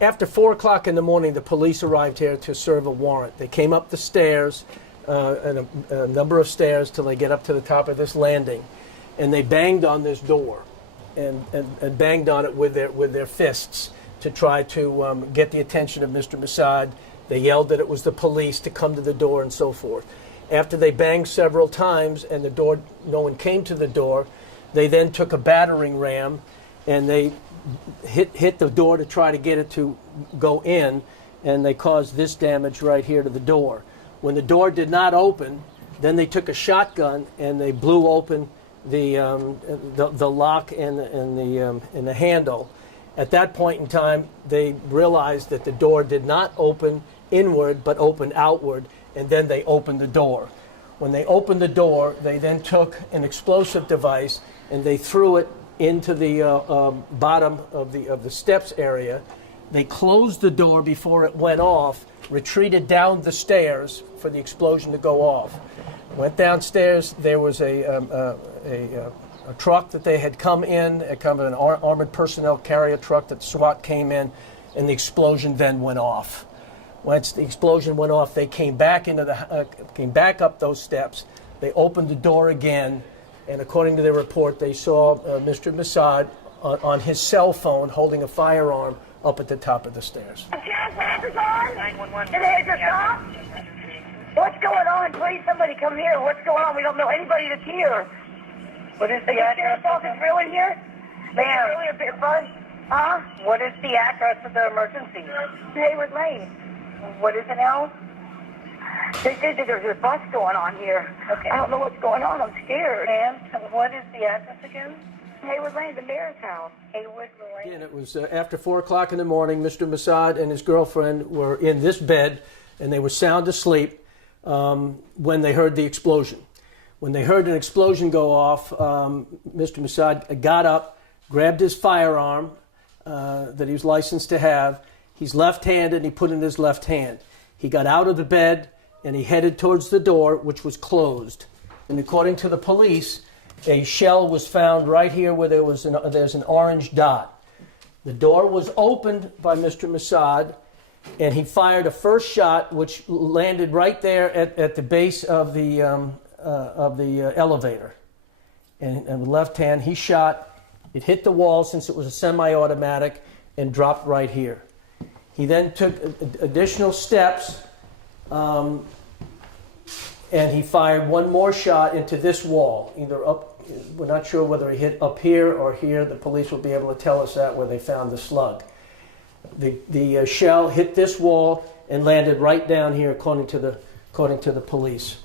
After 4 o'clock in the morning, the police arrived here to serve a warrant. They came up the stairs, and a number of stairs, till they get up to the top of this landing, and they banged on this door, and banged on it with their fists to try to get the attention of Mr. Massad. They yelled that it was the police to come to the door and so forth. After they banged several times and the door, no one came to the door, they then took a battering ram and they hit the door to try to get it to go in, and they caused this damage right here to the door. When the door did not open, then they took a shotgun and they blew open the lock and the handle. At that point in time, they realized that the door did not open inward but opened outward, and then they opened the door. When they opened the door, they then took an explosive device and they threw it into the bottom of the steps area. They closed the door before it went off, retreated down the stairs for the explosion to go off. Went downstairs. There was a truck that they had come in, kind of an armored personnel carrier truck that SWAT came in, and the explosion then went off. Once the explosion went off, they came back came back up those steps. They opened the door again, and according to their report, they saw Mr. Massad on his cell phone holding a firearm up at the top of the stairs. 911. Did they just stop? What's going on? Please, somebody come here. What's going on? We don't know anybody that's here. What is the sheriff's office really here? Ma'am. Really a bit fun? Huh? What is the address of the emergency? Hayward Lane. What is it now? They said that there's a bus going on here. Okay. I don't know what's going on. I'm scared. And what is the address again? Hayward Lane, the mayor's house. Hayward Lane. Again, it was after 4 o'clock in the morning. Mr. Massad and his girlfriend were in this bed, and they were sound asleep when they heard the explosion. When they heard an explosion go off, Mr. Massad got up, grabbed his firearm that he was licensed to have. He's left-handed, and he put it in his left hand. He got out of the bed, and he headed towards the door, which was closed. And according to the police, a shell was found right here where there's an orange dot. The door was opened by Mr. Massad, and he fired a first shot, which landed right there at the base of the elevator. And with left hand, he shot. It hit the wall since it was a semi-automatic and dropped right here. He then took additional steps, and he fired one more shot into this wall, either up, we're not sure whether he hit up here or here. The police will be able to tell us that where they found the slug. The shell hit this wall and landed right down here, according to the police.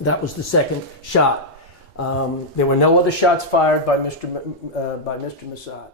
That was the second shot. There were no other shots fired by Mr. Massad.